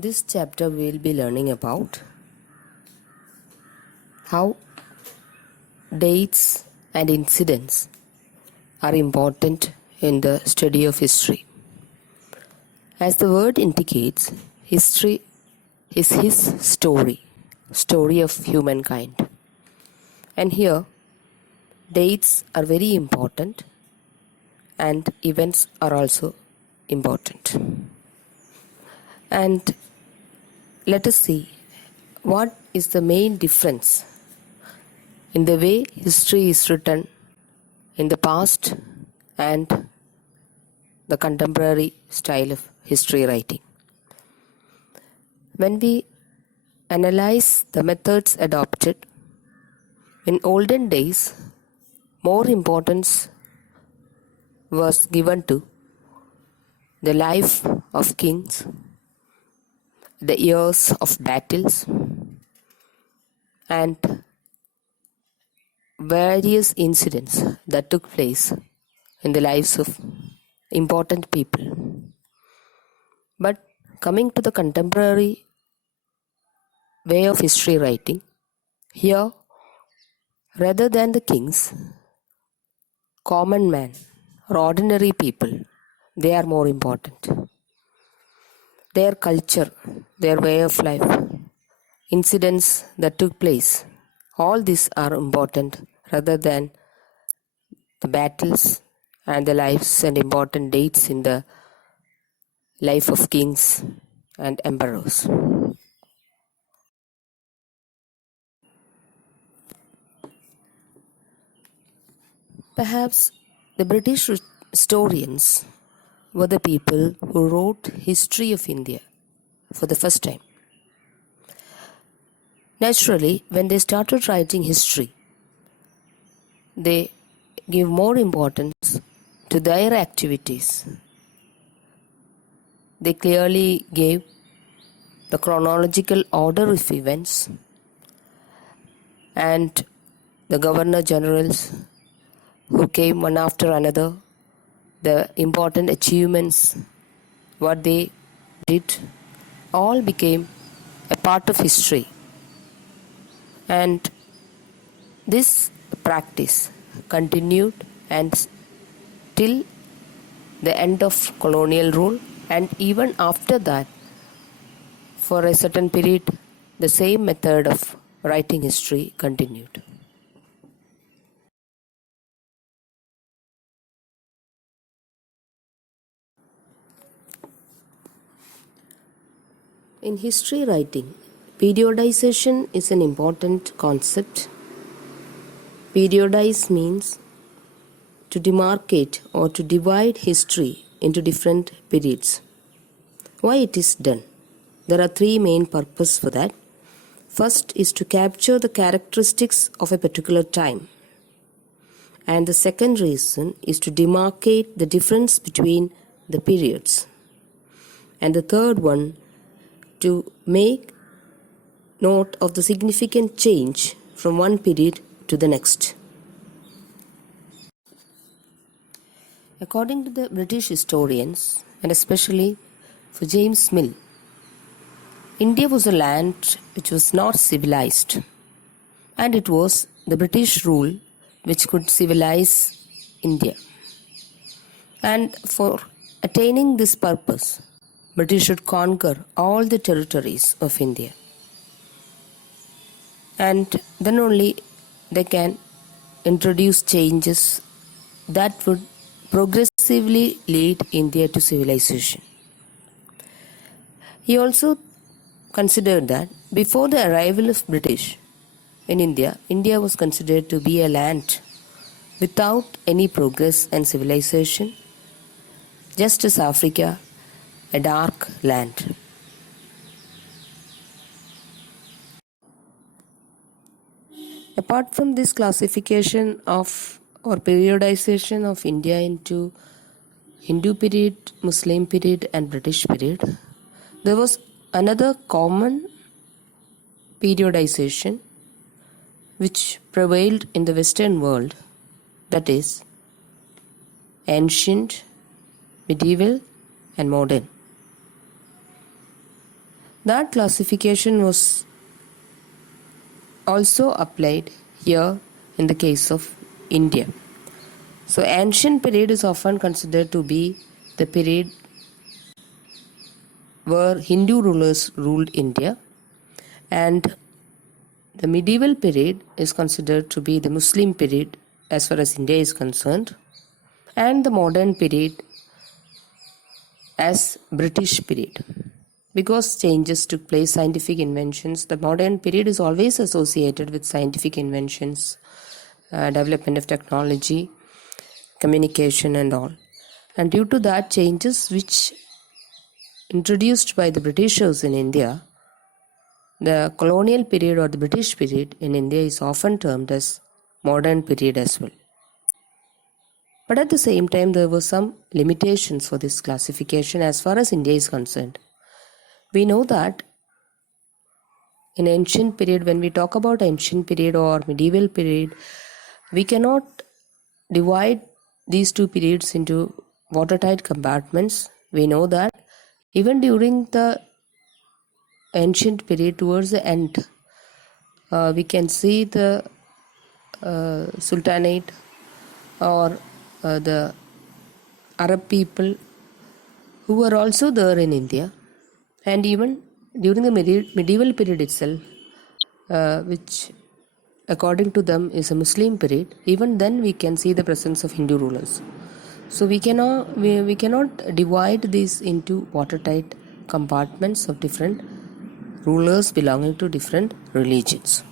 This chapter we will be learning about how dates and incidents are important in the study of history. As the word indicates, history is his story of humankind. And here, dates are very important and events are also important. And let us see what is the main difference in the way history is written in the past and the contemporary style of history writing. When we analyze the methods adopted, in olden days, more importance was given to the life of kings, the years of battles, and various incidents that took place in the lives of important people. But coming to the contemporary way of history writing, here, rather than the kings, common man or ordinary people, they are more important. Their culture, their way of life, incidents that took place, all these are important rather than the battles and the lives and important dates in the life of kings and emperors. Perhaps the British historians were the people who wrote history of India for the first time. Naturally, when they started writing history, they give more importance to their activities. They clearly gave the chronological order of events and the governor generals who came one after another, the important achievements, what they did, all became a part of history. And this practice continued and till the end of colonial rule, and even after that, for a certain period, the same method of writing history continued. In history writing, periodization is an important concept. Periodize means to demarcate or to divide history into different periods. Why it is done? There are three main purposes for that. First is to capture the characteristics of a particular time. And the second reason is to demarcate the difference between the periods. And the third one, to make note of the significant change from one period to the next. According to the British historians, and especially for James Mill, India was a land which was not civilized, and it was the British rule which could civilize India. And for attaining this purpose, British should conquer all the territories of India. And then only they can introduce changes that would progressively lead India to civilization. He also considered that before the arrival of British in India, India was considered to be a land without any progress and civilization, just as Africa, a dark land. Apart from this classification of or periodization of India into Hindu period, Muslim period and British period, there was another common periodization which prevailed in the Western world, that is ancient, medieval and modern. That classification was also applied here in the case of India. So ancient period is often considered to be the period where Hindu rulers ruled India, and the medieval period is considered to be the Muslim period as far as India is concerned, and the modern period as British period. Because changes took place, scientific inventions, the modern period is always associated with scientific inventions, development of technology, communication and all. And due to that changes which introduced by the Britishers in India, the colonial period or the British period in India is often termed as modern period as well. But at the same time, there were some limitations for this classification as far as India is concerned. We know that in ancient period, when we talk about ancient period or medieval period, we cannot divide these two periods into watertight compartments. We know that even during the ancient period towards the end, we can see the Sultanate or the Arab people who were also there in India, and even during the medieval period itself, which according to them is a Muslim period, even then we can see the presence of Hindu rulers. So we cannot divide these into watertight compartments of different rulers belonging to different religions.